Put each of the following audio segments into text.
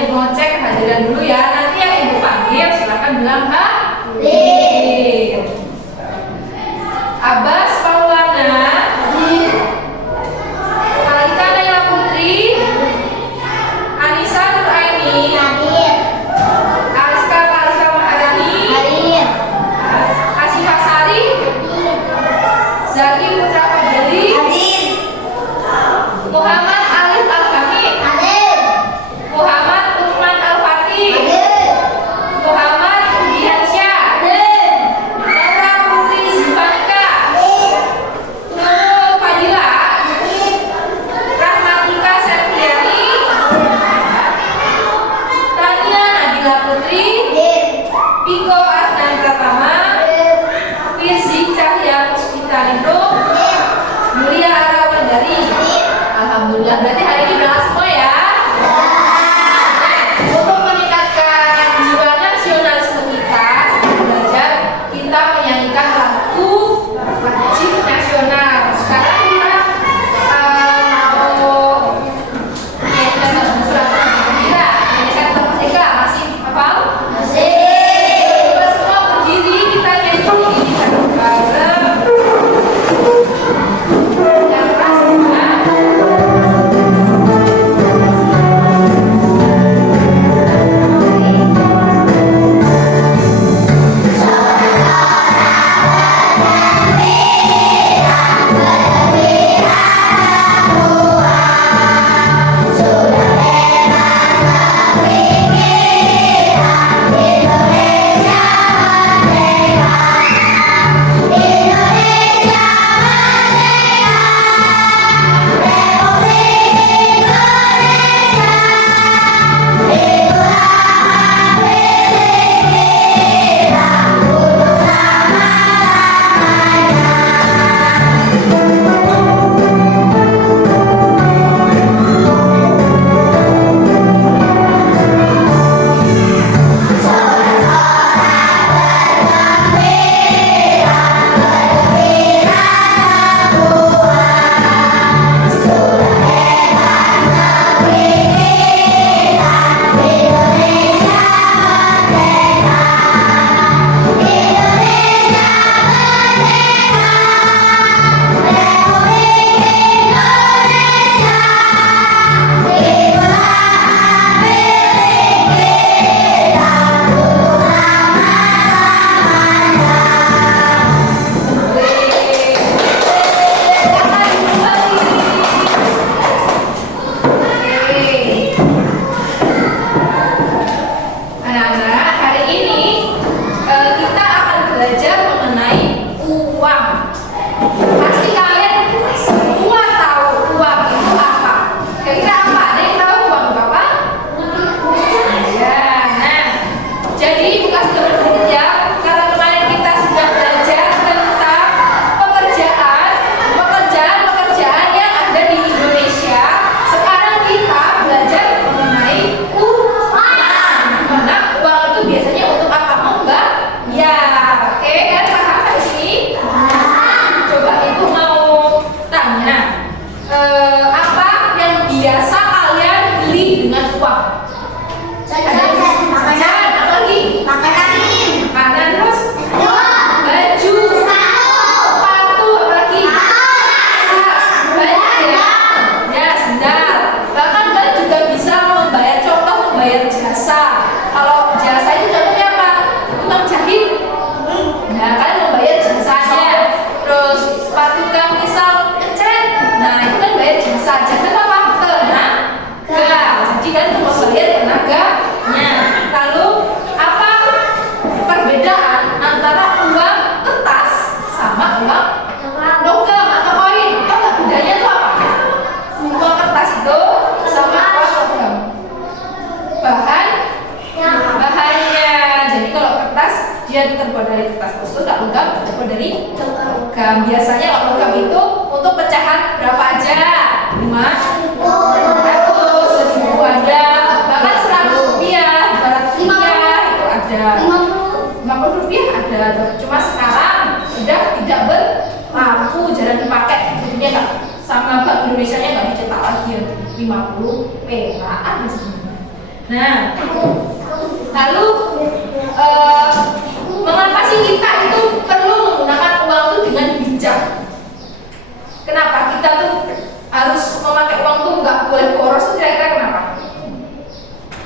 Ibu mau cek kehadiran dulu ya. Nanti yang Ibu panggil silakan bilang hadir. Abbas Maulana hadir. Alika Naila Putri, Anissa Nuraini hadir. Aliska Maharani hadir. Asifah Sari hadir. Zaki Putra Fadli hadir. Muhammad Alif Al-Hamid hadir. Muhammad Uthman Al-Fatih hadir. Muhammad Udiansyah hadir. Laura Putri Zivanka hadir. Nurul Fadila hadir. Rahmatika Septriani Tania Nabila Putri hadir. Piko Adnan Pratama hadir. Firzi Cahya Puspita Lindung hadir. Mulia Arawandari hadir. Alhamdulillah, berarti hari ini berangkat semua ya. Untuk meningkatkan jiwa nasionalisme kita, sebelum belajar kita menyanyikan lagu wajib nasional. Sekarang kita mau menyanyikan lagu Suasana Gembira. Menyanyikan Tentang Merdeka, masih hafal? Masih. Coba semua berdiri, kita nyanyi ini bareng-bareng. Yang keras ya. Anak-anak, hari ini kita akan belajar mengenai uang. Pasti kalian semua tahu uang itu apa. Kira-kira apa? Ada yang tahu uang itu apa? Ya, nah, jadi bukan sedikit sedikit ya. Karena kemarin kita sudah belajar tentang pekerjaan yang ada di Indonesia. Sekarang kita belajar mengenai uang. Mana uang itu biasanya untuk apa? Membayar. Oke, kan paham sampai sini? Coba Ibu mau tanya, apa yang biasa kalian beli dengan uang? Makanan, apa lagi? Makanan, terus baju, sepatu, apa lagi? Banyak ya, sendal. Bahkan kalian juga bisa membayar, contoh membayar jasa. Kalau jasa itu contohnya apa? Tukang jahit. Nah, kalian membayar jasanya. Terus sepatu kamu misal ngecat. Nah, itu kan bayar jasa. Jasa itu apa? Tenaga. Jadi kan itu membayar tenaganya. Lalu apa perbedaan antara uang kertas sama uang logam atau koin? Tahu nggak bedanya itu apa? Uang kertas itu sama uang logam. Bahannya. Jadi kalau kertas dia terbuat dari kertas khusus, kalau logam terbuat dari logam. Biasanya kalau logam itu untuk pecahan berapa aja? 5, 100, 1000 ada, bahkan 100 rupiah, 200 rupiah itu ada, 50 rupiah ada. Cuma sekarang sudah tidak berlaku, jarang dipakai. Jadinya nggak sama Bank Indonesia nya nggak dicetak lagi 50 perak ada sebenarnya. Nah, lalu mengapa sih kita itu perlu menggunakan uang itu dengan bijak? Kenapa kita tuh harus memakai uang tuh nggak boleh boros? Kira-kira kenapa?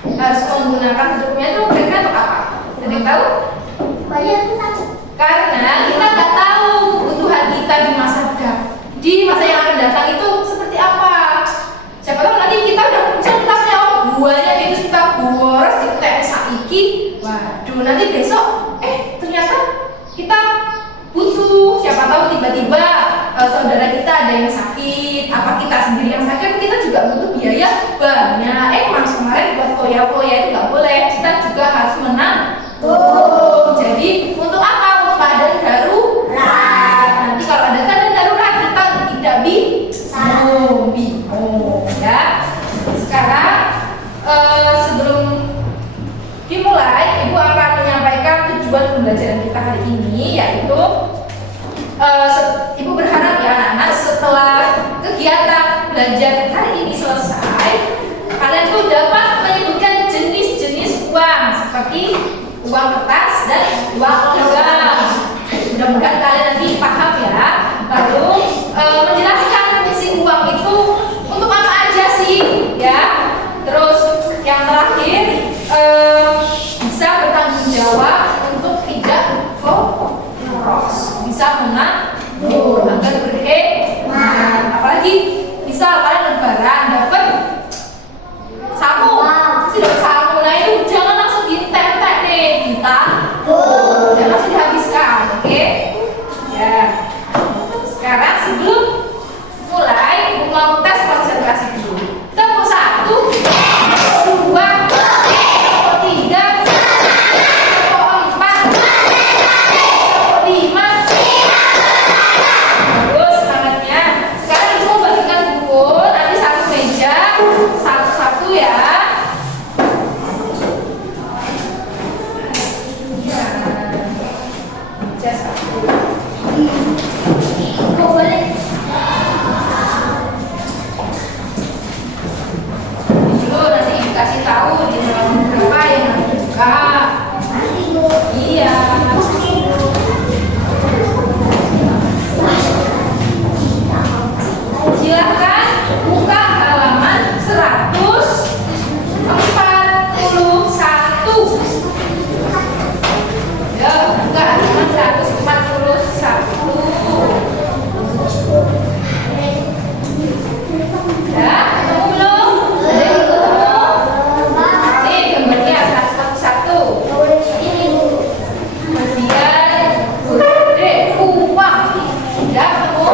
Harus menggunakan hidupnya itu kira-kira untuk apa? Ada yang tahu? Karena kita nggak tahu kebutuhan kita di masa yang akan datang itu seperti apa. Siapa tahu nanti kita udah punya uang banyak itu kita boros di TS saiki. Waduh, nanti besok ternyata kita butuh. Siapa tahu tiba-tiba saudara kita ada yang sakit, apa kita sendiri yang sakit, kita juga butuh biaya banyak. Mas kemarin buat foya-foya itu nggak boleh. Kita juga harus menabung. Jadi untuk apa? Untuk keadaan darurat. Nanti kalau ada keadaan darurat kita tidak bingung ya. Sekarang sebelum dimulai, Ibu akan menyampaikan tujuan pembelajaran kita hari ini, yaitu Ibu berharap ya anak-anak setelah kegiatan belajar hari ini selesai, kalian tuh dapat menyebutkan jenis-jenis uang seperti uang kertas dan uang logam. Mudah-mudahan kalian nanti paham ya. Lalu menjelaskan fungsi uang itu untuk apa aja sih ya. Terus yang terakhir bisa bertanggung jawab untuk tidak boros, bisa menabung agar berhemat. Apalagi misal kalian lebaran dapat sapu, dapat sapu, nah itu jangan langsung ditek-tek nih, jangan langsung dihabiskan, oke? Ya. Sekarang sebelum mulai, Ibu mau tes konsentrasi dulu. Tepuk 1, 2, 3, 4, 5. Bagus semangatnya. Sekarang Ibu bagikan buku, nanti satu meja, satu-satu ya. Meja satu. Dulu nanti dikasih tahu di halaman berapa yang harus dibuka. Iya. Silahkan buka halaman 141. Ya, buka halaman 141. Ya, ketemu belum? Ada yang ketemu? Nih gambarnya 141. Kemudian gede uang. Sudah ketemu?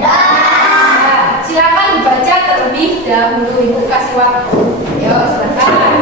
Nah, silakan dibaca terlebih dahulu. Ibu kasih waktu. Yo, silakan.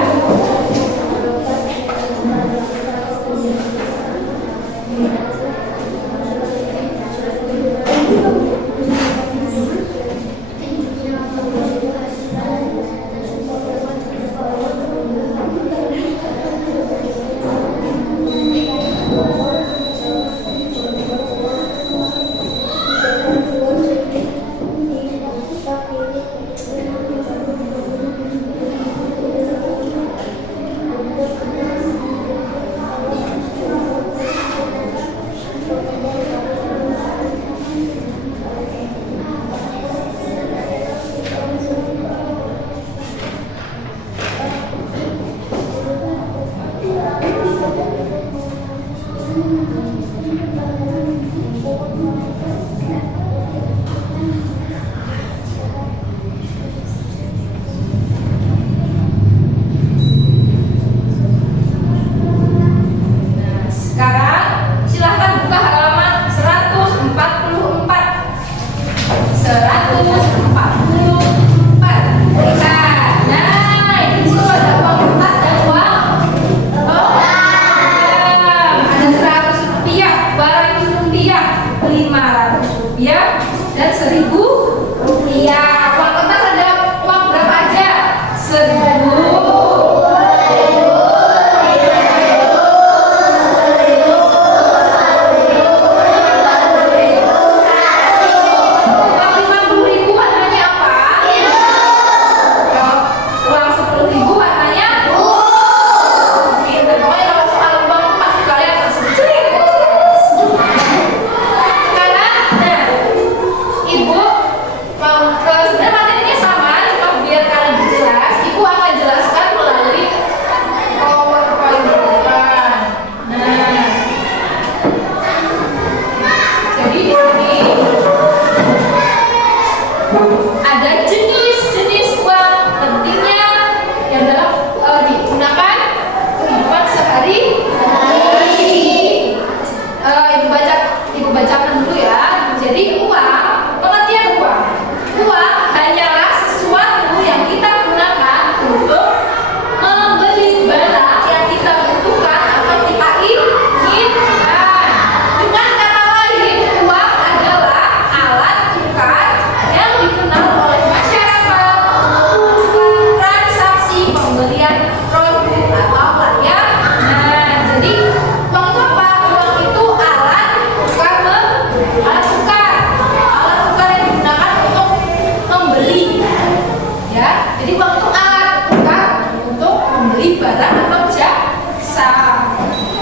barang atau jasa.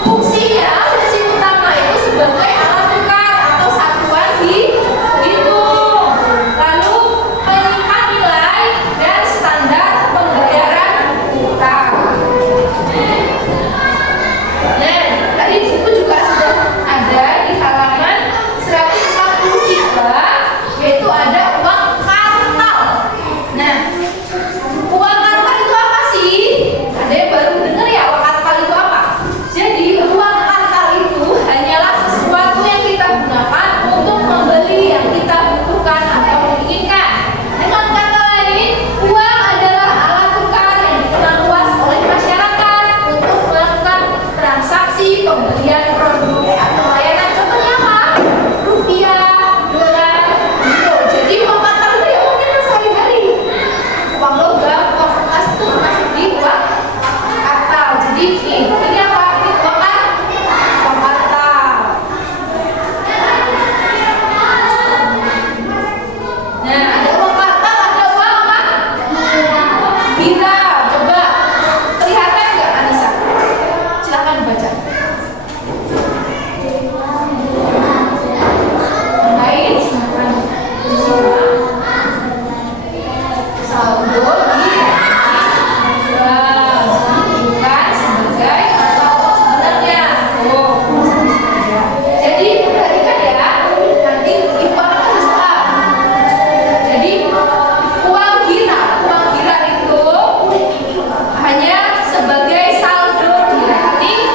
Fungsinya, fungsi utama itu sebagai alat tukar atau satuan hitung. Lalu menyimpan nilai dan standar pembayaran utang. Nah, tadi di buku juga sudah ada di halaman 143, yaitu ada uang kartal. Nah, uang kartal itu apa sih? Ada yang baru dengar ya uang kartal itu apa? Jadi uang kartal itu hanyalah sesuatu yang kita gunakan untuk membeli yang kita butuhkan atau inginkan. Dengan kata lain, uang adalah alat tukar yang dikenal luas oleh masyarakat untuk melakukan transaksi pembelian produk atau layanan. Contohnya apa? Rupiah, dolar, euro. Jadi uang kartal itu ya mungkin sehari-hari. Uang logam, uang kertas itu masuk di uang kartal. Jadi ini apa? Ini uang kartal. Nah, ada uang kartal, ada uang apa? Bira. Coba kelihatan nggak, Anissa? Silakan baca. Yang lain silakan. Saldo bukan sebagai mata uang sebenarnya. Jadi perhatikan ya, nanti ibu akan kasih soal. Jadi uang gira itu hanya sebagai saldo di rekening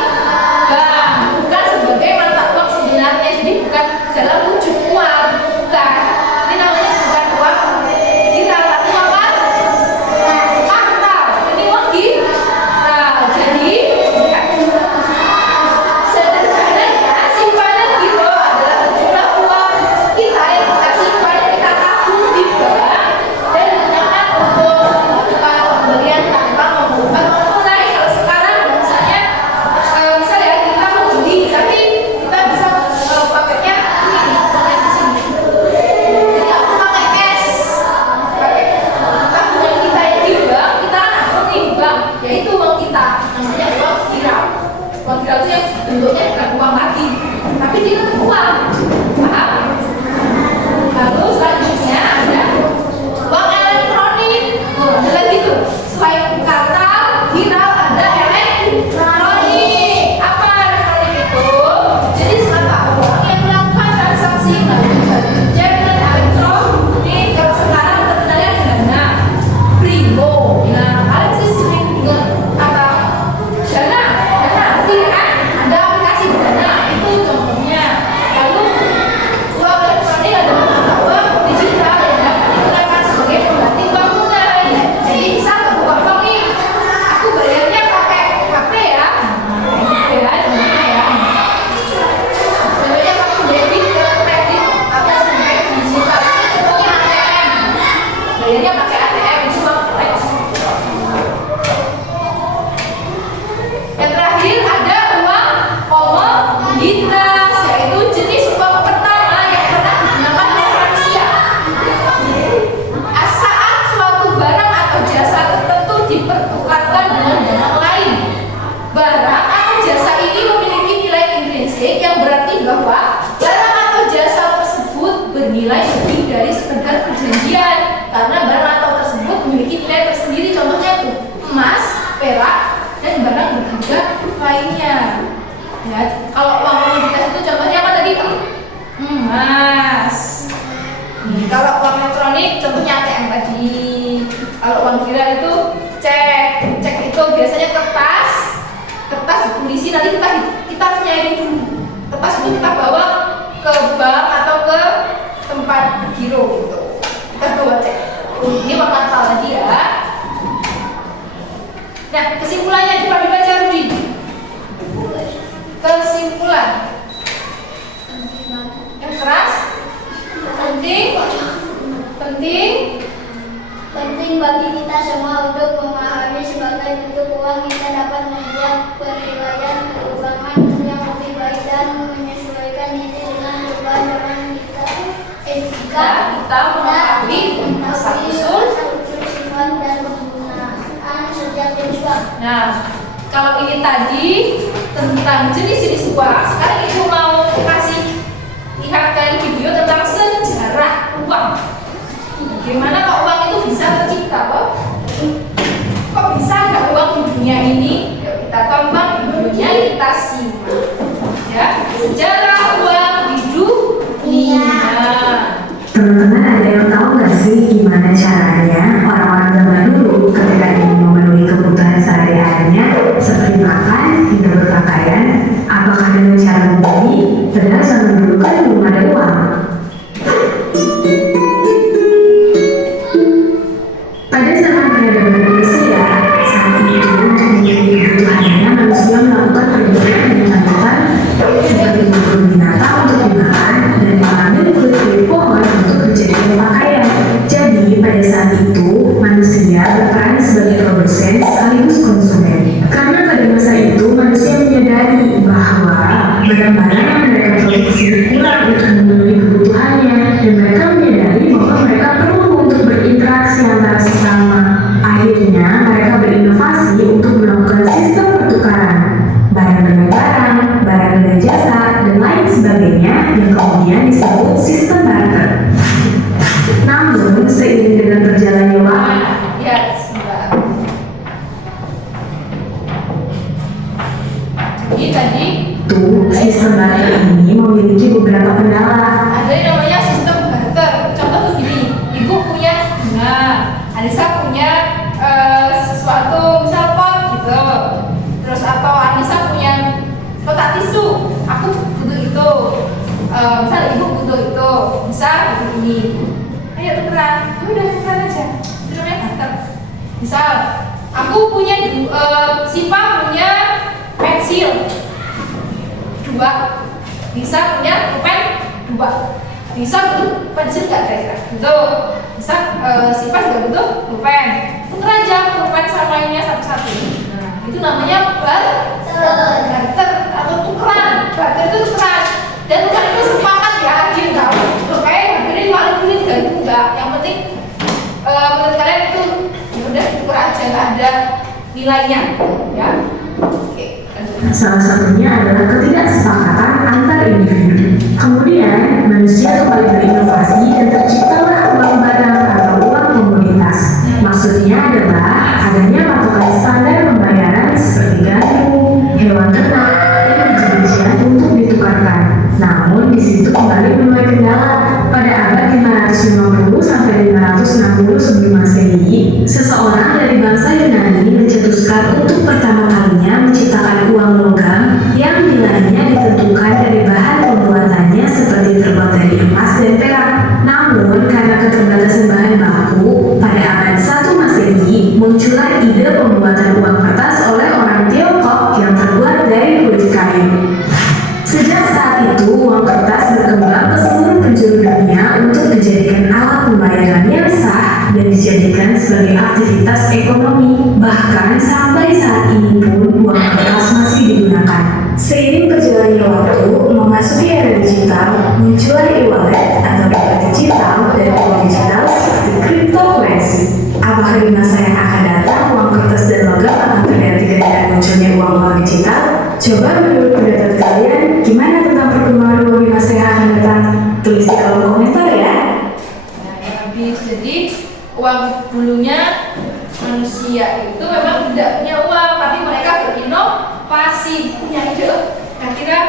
bank, bukan sebagai mata uang sebenarnya. Jadi bukan dalam wujud uang, bukan. Ini namanya bukan uang gira, tapi apa? Kartal. Ini uang gira. Jadi sederhananya simpanan giro adalah jumlah uang kita yang kita simpan, yang kita tabung di bank dan digunakan untuk melakukan pembelian tanpa menggunakan uang tunai. Kalau sekarang misalnya ya kita mau beli, tapi kita bisa pakainya ini pakai di sini. Jadi nggak perlu pakai cash, pakai tabungan kita yang di bank, kita tabung di bank, yaitu uang kita, namanya uang gira. Uang gira itu yang bentuknya bukan uang lagi, tapi dia tetap uang. Paham? Lalu selanjutnya ada uang elektronik. Ada lagi tuh, selain kartal, gira, ada elektronik. Apa elektronik itu? Jadi semata uang yang melakukan transaksi melalui jaringan elektronik. Kalau sekarang terkenalnya Dana, Brimo. Nah, kalian sih sering dengar apa? Dana, sih kan? Ada aplikasi Dana, itu contohnya. Lalu uang elektronik ada mata uang digital yang dapat digunakan sebagai pengganti uang tunai. Jadi bisa buka bank nih, aku bayarnya pakai HP ya. Contohnya kamu debit ke kredit atau sampai digital. Ini contohnya ATM. Bayarnya pakai ATM itu uang elektronik. Yang terakhir ada uang komoditas, yaitu jenis uang pertama yang pernah digunakan oleh manusia. Saat suatu barang atau jasa tertentu dipertukarkan dengan barang lain, barang atau jasa ini memiliki nilai intrinsik yang berarti bahwa barang atau jasa tersebut bernilai lebih dari sekedar perjanjian, karena barang atau tersebut memiliki nilai tersendiri. Contohnya itu emas, perak, dan barang berharga lainnya. Ya, kalau uang komoditas itu contohnya apa tadi? Emas. Kalau uang elektronik contohnya ATM tadi. Kalau uang gira itu cek itu biasanya kertas ditulisin, nanti kita harus nyari dulu. Kertas itu kita bawa ke bank atau ke tempat giro gitu. Kita bawa cek. Ini uang kartal tadi ya. Nah, kesimpulannya coba dibaca Rudi. Kesimpulan. Yang keras? Penting bagi kita semua untuk memahami sebagai bentuk uang kita dapat membuat penilaian keuangan yang lebih baik dan menyesuaikan diri dengan perubahan zaman kita. Jika kita mengetahui asal-usul sifat dan penggunaan sejak dari Nah, Kalau ini tadi tentang jenis-jenis uang, sekarang ibu mau kasih lihatkan video tentang sejarah uang. Bagaimana kok uang itu bisa tercipta, kok bisa ada uang di dunia ini? Yuk kita tonton videonya, kita simak. Ya, sejarah uang di dunia. Teman-teman ada yang tahu nggak sih gimana caranya orang-orang zaman dulu ketika ingin memenuhi kebutuhan sehari-harinya seperti makan hingga berpakaian? Apakah dengan cara membeli? Padahal zaman dulu kan belum ada uang. Pada zaman peradaban manusia, saat itu untuk memenuhi kebutuhannya manusia melakukan perbuatan yang lanjutan seperti memburu binatang untuk dimakan dan mengambil kulit-kulit pohon untuk dijadikan pakaian. Jadi pada saat itu manusia berperan sebagai produsen sekaligus konsumen. Karena pada masa itu manusia menyadari bahwa barang-barang yang mereka produksi kurang untuk memenuhi kebutuhannya dan mereka menyadari bahwa mereka perlu untuk berinteraksi antara sesama. Akhirnya mereka berinovasi untuk melakukan sistem pertukaran barang dengan barang, barang dengan jasa, dan lain sebagainya yang kemudian disebut sistem barter. Namun seiring dengan berjalannya waktu, Ya, sebentar. Jadi tadi sistem barter ini memiliki beberapa kendala. ada yang namanya sistem barter. Contoh tuh gini, ibu punya bunga, Anissa punya sesuatu, misal pot gitu. Terus atau Anissa punya kotak tisu, aku butuh itu. Misal ibu butuh itu, bisa butuh ini. Ayo tukeran, udah tukeran aja. Itu namanya barter. Misal aku punya Sipa punya pensil 2, bisa punya pulpen 2, bisa butuh pensil nggak kira-kira? Butuh. Bisa Sipa juga butuh pulpen. Tuker aja pulpen sama ininya satu-satu. Nah, itu namanya barter atau tukeran. Barter itu tukeran. Dan tukeran itu sepakat ya, adil tahu. Oke, harganya 5.000 ini 3.000 enggak. Yang penting menurut kalian itu ya udah tuker aja, nggak ada nilainya, ya. Oke. Salah satunya adalah ketidaksepakatan antar individu. Kemudian, manusia kembali berinovasi dan terciptalah uang barang atau uang komoditas. Maksudnya adalah adanya patokan standar pembayaran seperti gandum, hewan ternak, dan biji-bijian untuk ditukarkan. Namun, di situ kembali menuai kendala. Pada abad 550 sampai 560 sebelum Masehi, seseorang dari bangsa Yunani mencetuskan untuk pertama kalinya menciptakan uang logam yang nilainya ditentukan dari bahan pembuatannya seperti terbuat dari emas dan perak. Namun, karena keterbatasan bahan baku, pada abad 1 Masehi muncullah ide pembuatan uang kertas oleh orang Tiongkok yang terbuat dari kulit kayu. Sejak saat itu, uang kertas berkembang ke seluruh penjuru dunia untuk dijadikan alat pembayaran yang sah dan dijadikan sebagai aktivitas ekonomi. Bahkan sampai saat ini pun uang kertas masih digunakan. Seiring berjalannya waktu, memasuki era digital, muncullah e-wallet atau dompet digital dan uang digital seperti cryptocurrency. Apakah di masa yang akan datang uang kertas dan logam akan terganti dengan munculnya uang digital? Coba menurut pendapat kalian, gimana tentang perkembangan uang di masa yang akan datang? Tulis di kolom komentar ya. Nah, yang habis. Jadi uang dulunya manusia itu memang tidak punya uang, tapi mereka berinovasi, punya ide. Kira-kira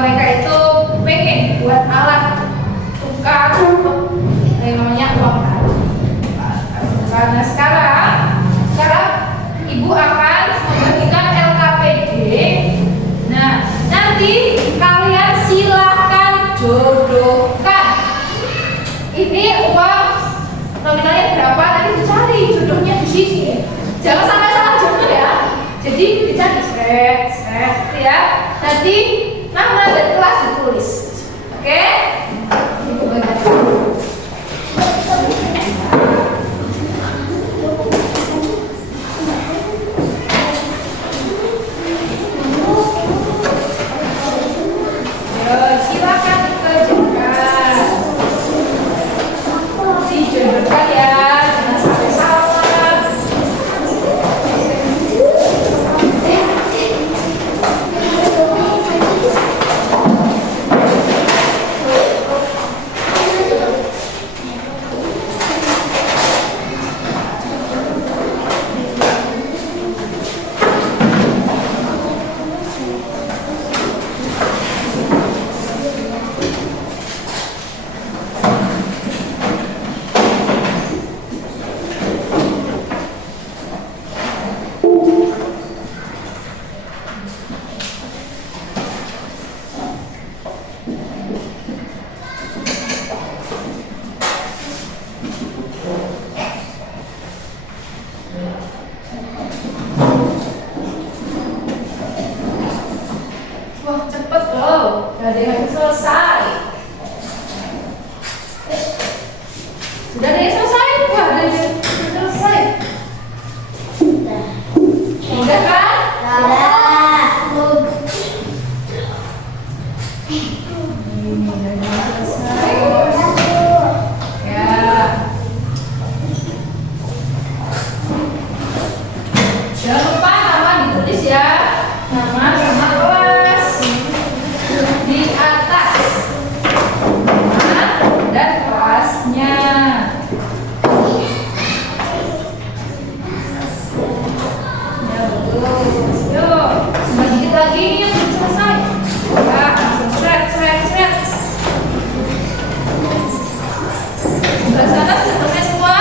mereka itu pengen buat alat tukar yang namanya uang baru. Karena sekarang ibu akan membagikan LKPD. Nah, nanti kalian silahkan jodohkan. Ini uang nominalnya berapa? Nanti dicari jodohnya di sini. Jangan sampai salah jodoh ya. Jadi dicari gitu ya. Nanti nama dan kelas ditulis. Oke? Ibu bagikan. Silakan dikerjakan. Dijodohkan ya, jangan sampai salah. ada yang selesai. Sudah ada yang selesai? Wah, ada yang selesai. Sudah kan? Ini ada yang selesai. Ya. Jangan lupa nama ditulis ya. Nama sama kelas di atas. Nama dan kelasnya. Ya betul. Yuk, sedikit lagi yang belum selesai. Ya, langsung seret. Sudah sana sudah selesai semua?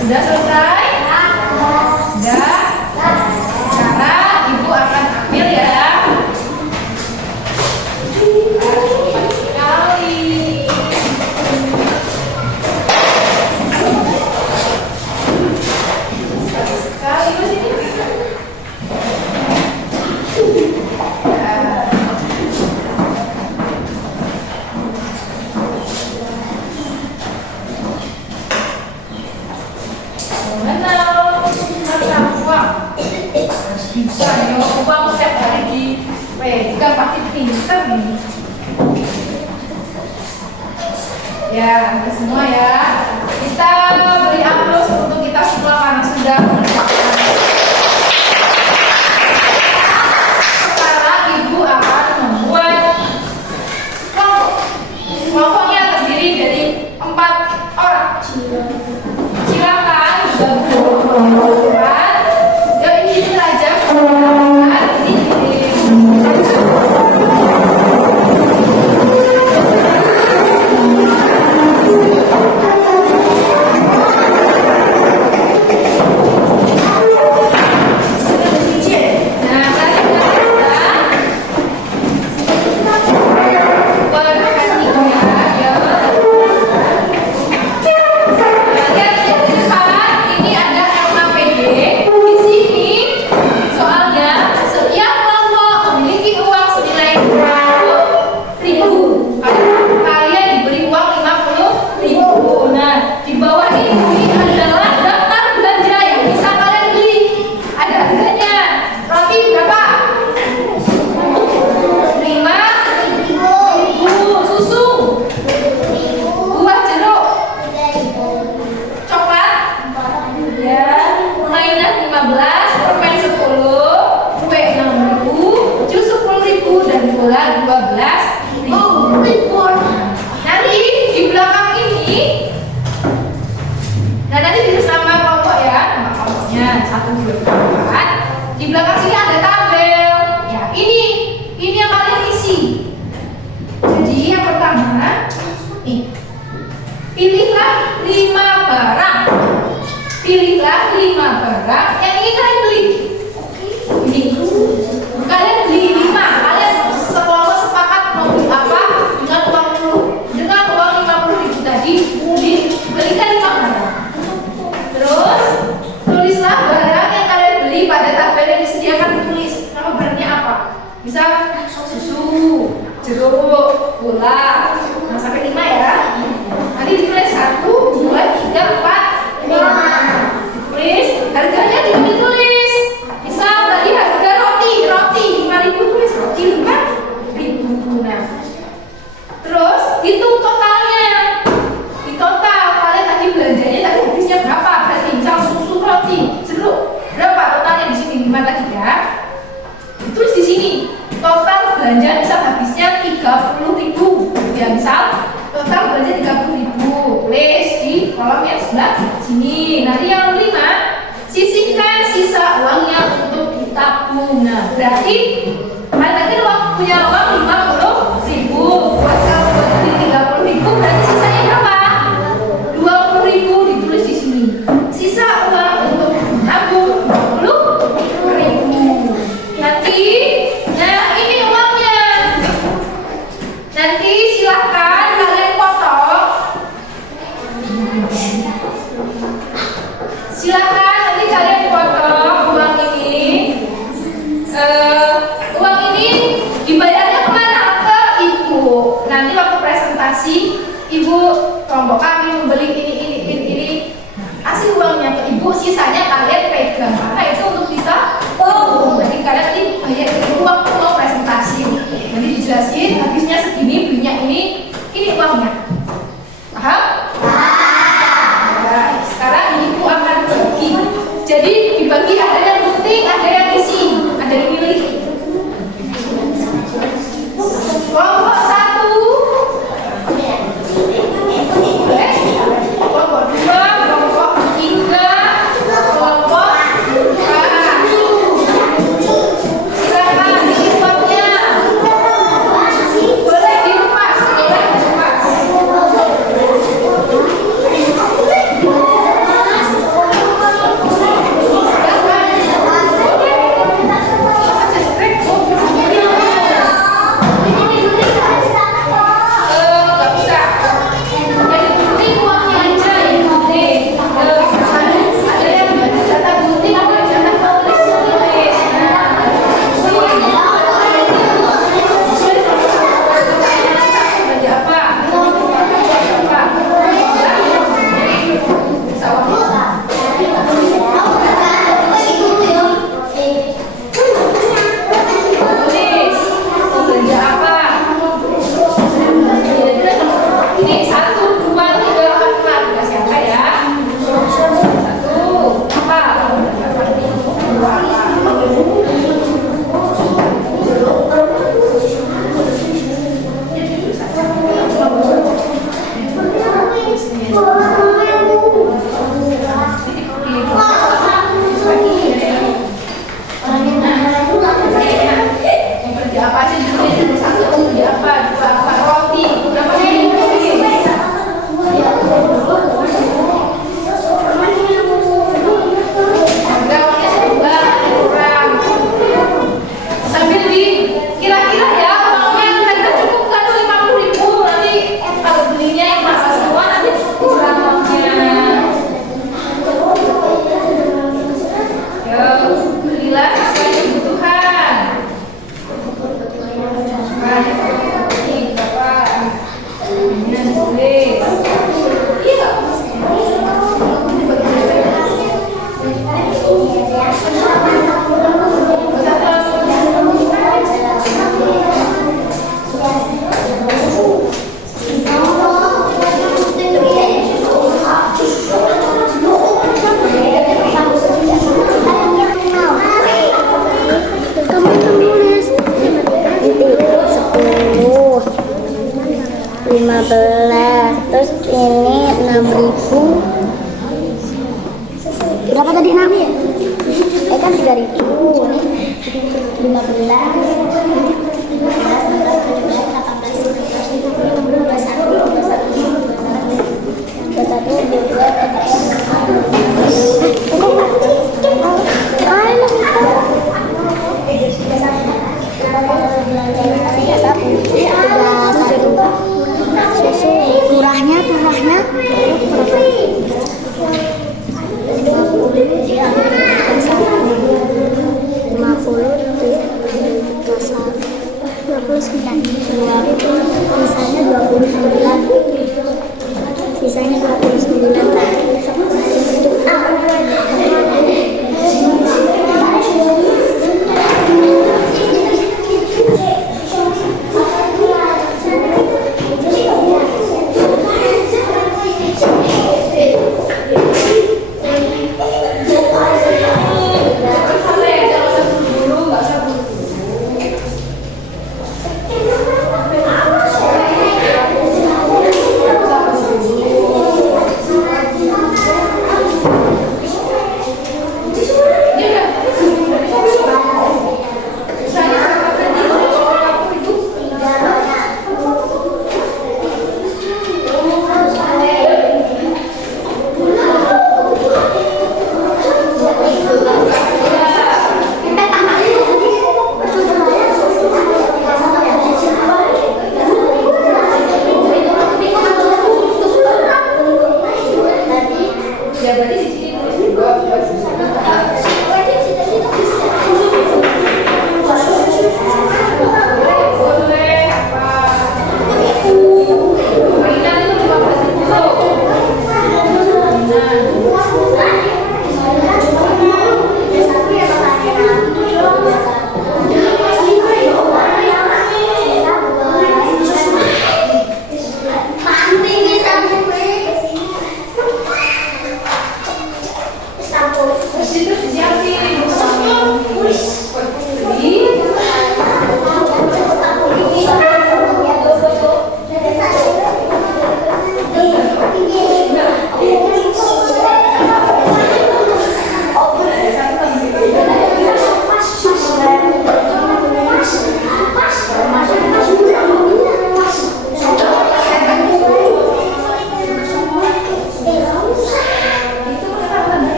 Sudah selesai? Sudah? Sekarang ibu akan ambil ya. Cepat sekali. Cepat sekali di sini. Bisa nyawa uang setiap hari dipegang pasti pinter nih. Ya, kita semua ya. Kita beri aplaus untuk kita semua karena sudah mengerjakan. Sekarang ibu akan membuat kelompoknya terdiri dari 4 orang. Silakan gabung. Pilihlah 5 barang yang ingin kalian beli. Ini kalian beli 5. Kalian sekelompok sepakat mau beli apa dengan uang 50.000 tadi, belikan 5 barang. Terus tulislah barang yang kalian beli pada tabel yang disediakan, ditulis nama barangnya apa. Misal susu, jeruk, gula. Nah, sampai 5 ya. Nanti ditulis 1, 2, 3, 4, 5. Tulis harganya juga ditulis. Misal tadi harga roti 5.000, tulis roti 5.000. Nah, terus hitung totalnya. Di total kalian tadi belanjanya tadi habisnya berapa? Berarti misal susu, roti, jeruk, berapa totalnya di sini 5 tadi ya? Ditulis di sini. Total belanja misal habisnya 30.000. Ya misal total belanja 30.000. Tulis di kolom yang sebelah sini. Nanti yang 5 sisihkan sisa uangnya untuk ditabung. Nah, berarti nanti punya uang 50.000. Buat beli 30.000 berarti sisanya berapa? 20.000 ditulis di sini. Sisa uang untuk ditabung 20.000. Nanti, nah ini uangnya. Nanti silahkan kalian potong. Yang kerja apa aja dulu satu kerja apa, dua apa, roti, apa ini? Harga uangnya sedua, kurang. Sambil di kira-kira ya uangnya mereka cukup kan 50.000, nanti kalau belinya yang mahal semua nanti kurang uangnya. Yo, belilah sesuai kebutuhan. Kamu tulis 10, 15, terus ini 6.000. Berapa tadi 6 ya? Kan 3.000. 15, turahnya 29, sisanya 29.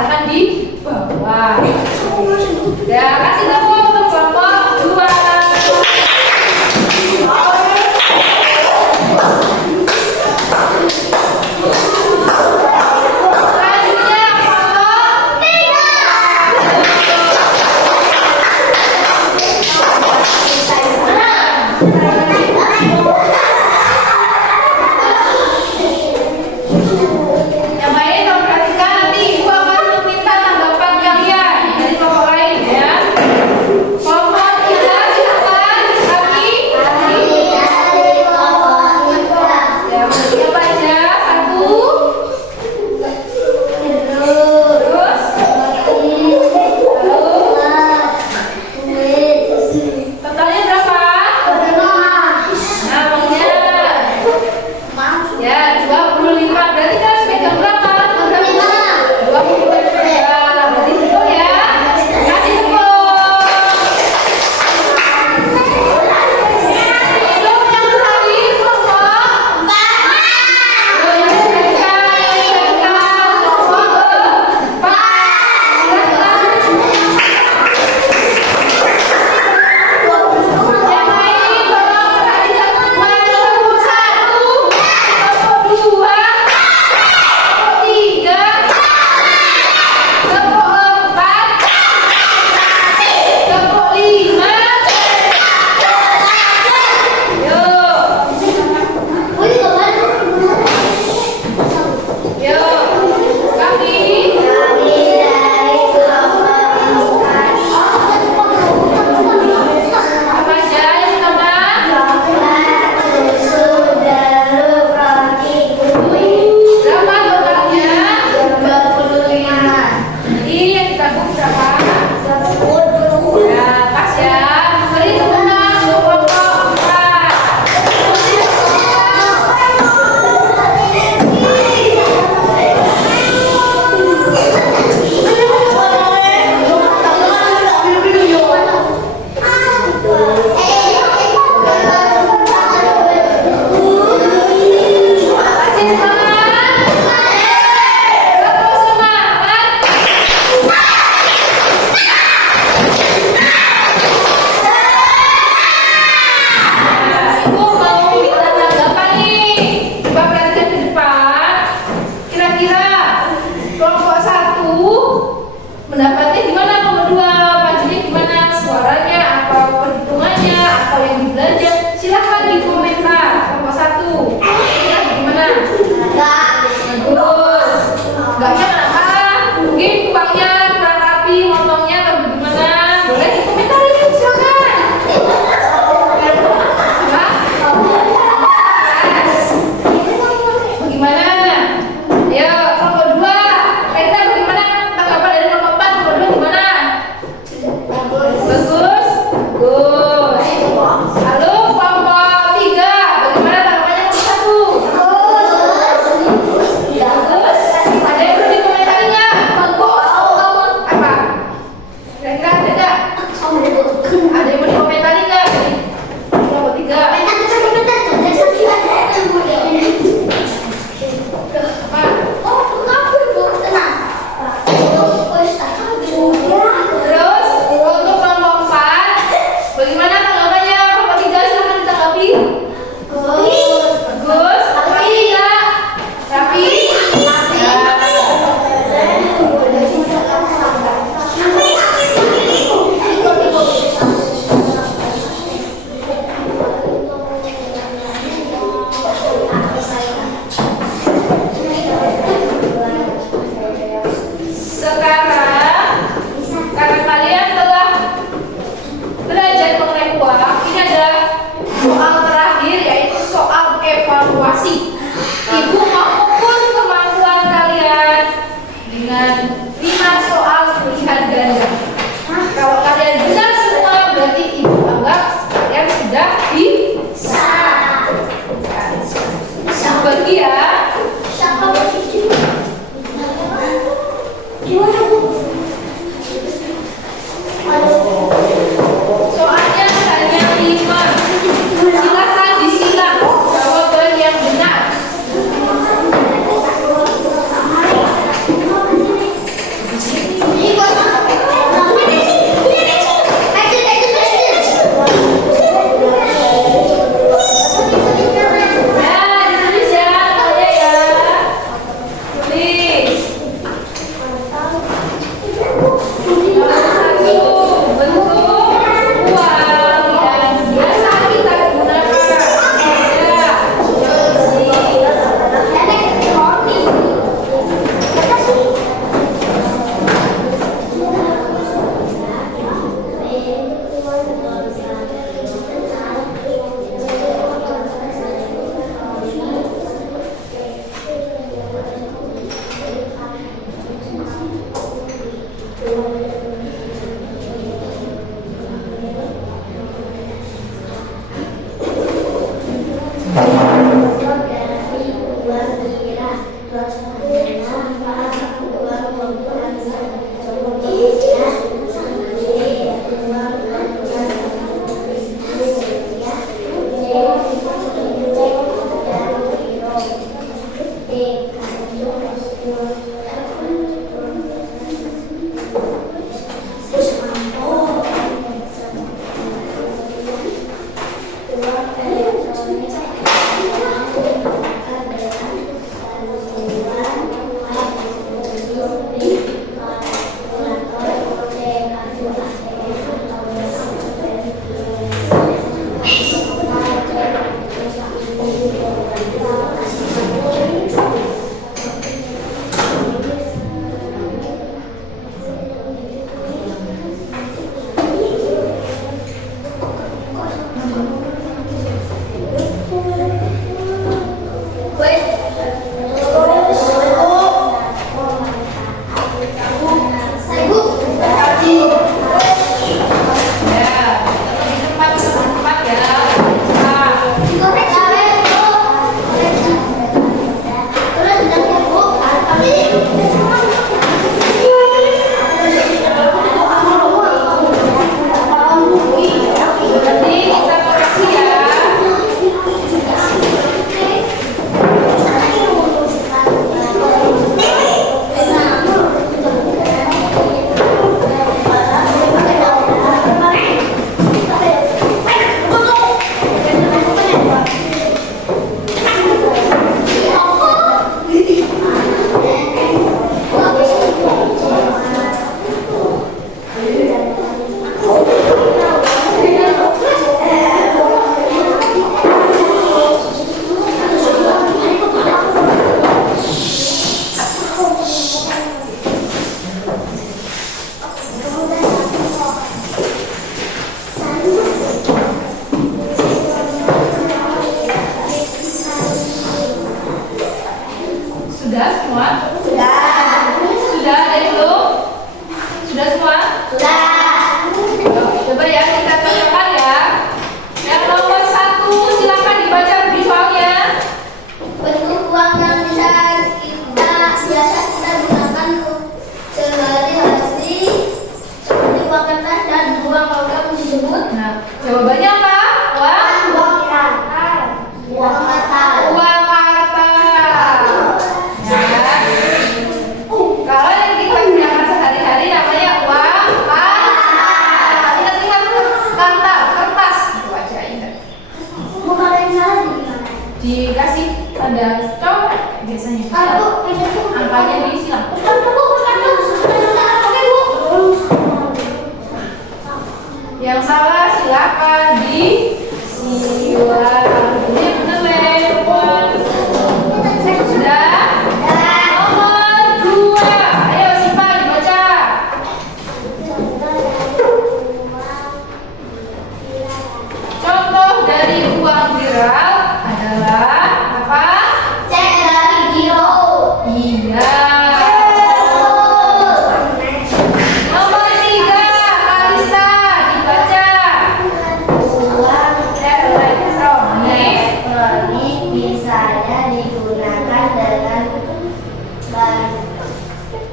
silahkan di bawah. Ya, kasih tepuk untuk kelompok 2. Yang lain kalau perhatikan nanti Ibu akan meminta tanggapan kalian dari kelompok lain ya. Kelompok 3 silakan kami. Ya, siapa aja? 1. Terus. Totalnya berapa? Namanya. Ya, 25. Berarti kan pegang berapa? 25. Ya, berarti betul ya. Kasih tepuk. Itu yang tadi kelompok 4. Yang lain tolong perhatikan kelompok 1, kelompok 2, kelompok 3, kelompok 4, kelompok 5. Yuk, kami. Apa aja yang pertama? Berapa totalnya? Jadi yang ditabung berapa? Ya, pas ya. Beri tepuk tangan untuk kelompok 4. Kasih semangat. Tepuk semangat. Ibu mau minta tanggapan nih. Coba perhatikan ke depan. Kira-kira kelompok 1 pendapatnya gimana? Kelompok 2 majunya gimana? Suaranya atau perhitungannya atau yang dibelajar? Silahkan di komentar. Kelompok 1 kira gimana? Bagus. Enggaknya kenapa? Mungkin uangnya kurang rapi, motongnya atau gimana? Boleh dikomentarin, silakan. Bagaimana? Ayo, kelompok 2. Kita bagaimana tanggapan dari kelompok 4? Kelompok 2 gimana? Bagus? Bagus. Lalu kelompok 3, bagaimana tanggapannya kelompok 1? Bagus. Ada yang perlu dikomentari nggak? Apa? Kira-kira ada nggak? Ada yang mau dikomentari nggak? Kelompok 3. Terus untuk kelompok 4, bagaimana tanggapannya? Kelompok 3 silahkan ditanggapi. Bagus. Rapi nggak? Rapi. Sekarang, karena kalian telah belajar mengenai uang, ini ada soal terakhir yaitu soal evaluasi. Ibu mau ukur kemampuan kalian dengan 5 soal pilihan ganda. Kalau kalian benar semua, berarti ibu anggap kalian sudah bisa. Bagi ya. Soalnya hanya 5. Silakan disilang jawaban yang benar. dikasih tanda coret biasanya. Angkanya disilang. Yang salah silakan disilang. Ini benar lewat. Sudah. Nomor 2. Ayo Siva dibaca. Contoh dari uang viral adalah apa? Cek dari giro. Iya. Nomor 3, Kalista dibaca. Uang Elektronik. elektronik biasanya digunakan dengan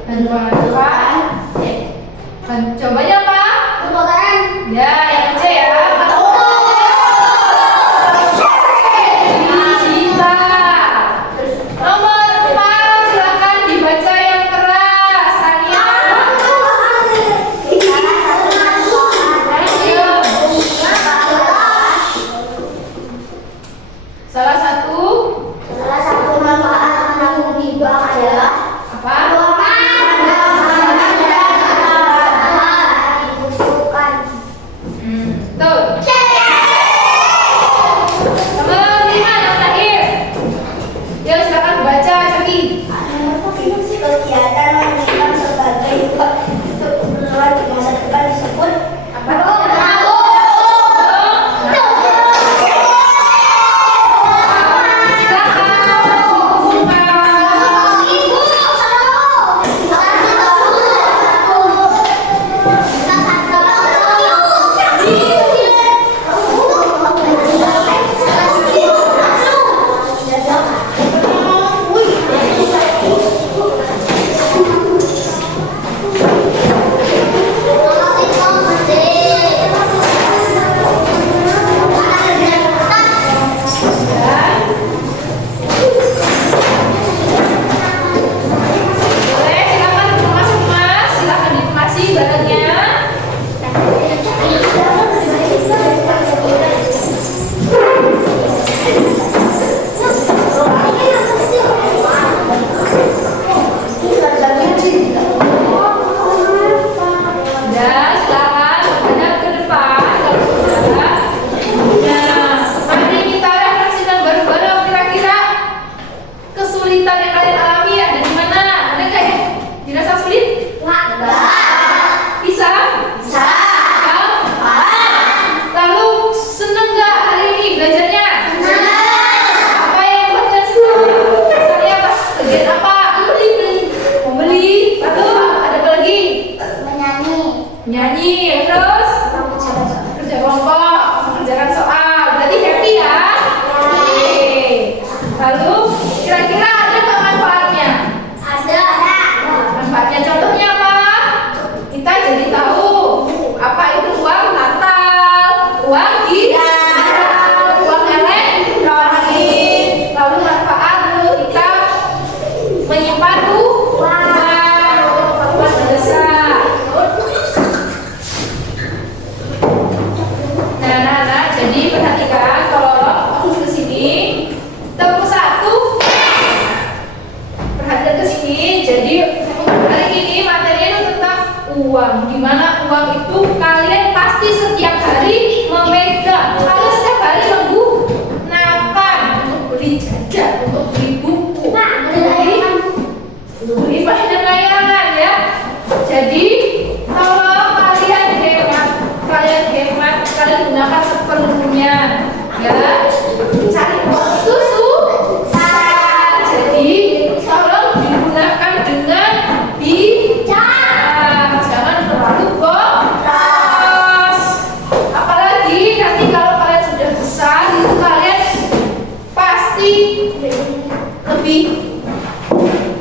Bantuan apa? Coba ya Pak. pemutaran. Ya, yang C ya. Digital. Nomor 4, silakan dibaca yang keras. Tania. Ayo. Salah satu Salah satu manfaat menabung di bank adalah apa? dibutuhkan. Tuh. Nomor 5 yang terakhir. Ya, silakan baca, Caki. Kegiatan menyiapkan sebagai untuk keperluan di masa depan disebut apa? Boleh, silakan masuk Mas. Silakan dinikmati barangnya. Dan silakan menghadap ke depan kalau sudah. Nah, mari kita refleksikan bareng-bareng kira-kira kesulitan yang kalian alami ada di mana? Ada nggak ya? Dirasa sulit? Bisa? Lalu seneng nggak hari ini belajarnya? Apa yang buat kalian senang? Misalnya pas kegiatan apa? Membeli. Lalu ada apa lagi? Nyanyi. Terus kerja kelompok, mengerjakan soal. Berarti happy ya? Oke. Lalu kira-kira ada nggak manfaatnya? Manfaatnya contohnya apa? Kita jadi tahu apa itu uang Natal, uang digital, uang elektronik. Lalu manfaat untuk kita menyimpan uang besar. Nah, jadi perhatikan kalau fokus ke sini, tepuk 1. Perhatikan ke sini. Jadi hari ini materinya itu tentang uang. Dimana uang itu kalian pasti setiap hari memegang. Kalian setiap hari menggunakan untuk beli jajan, untuk beli buku, untuk beli bahan dan layangan ya. Jadi kalau kalian gunakan seperlunya ya. Cari susu. Jadi tolong digunakan dengan bijak, jangan terlalu boros. Apalagi nanti kalau kalian sudah besar itu kalian pasti lebih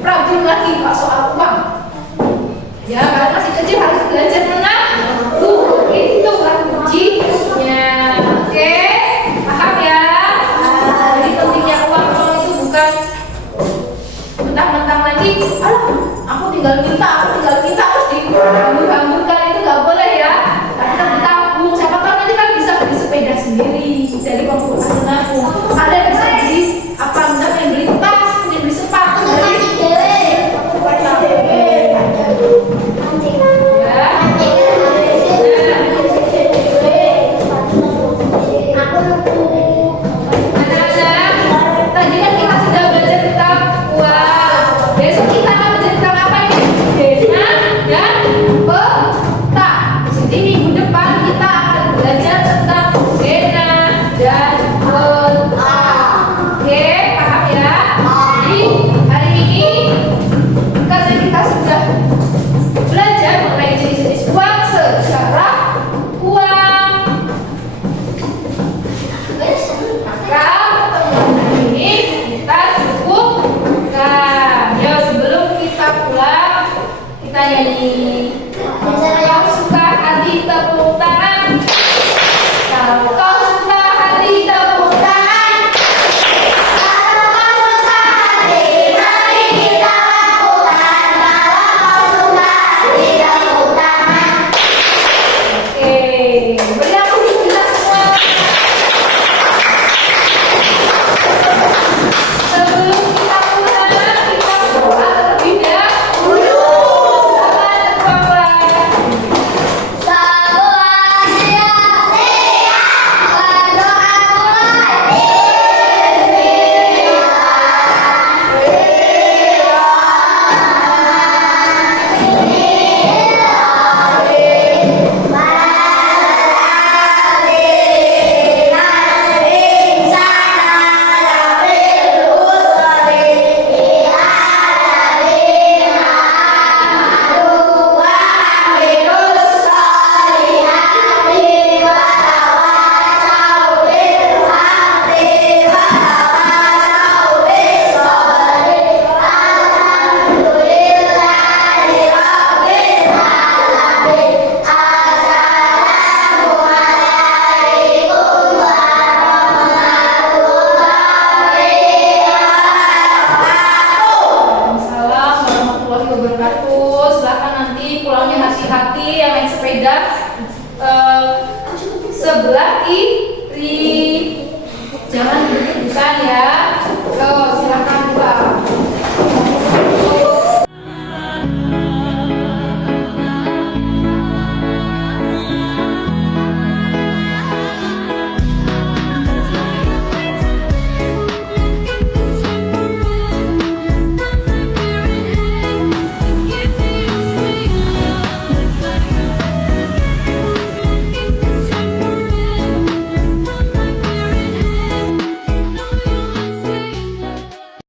problem lagi Pak soal uang. Ya, kalau masih kecil harus belajar menabung. Itulah kuncinya. Oke, paham ya? Jadi pentingnya uang itu bukan mentang-mentang lagi, alah, aku tinggal minta terus dihambur-hamburkan, itu nggak boleh ya. Kita ditabung. Siapa tahu nanti kan bisa beli sepeda sendiri. Jadi membuat menabung. Kalian bisa beli I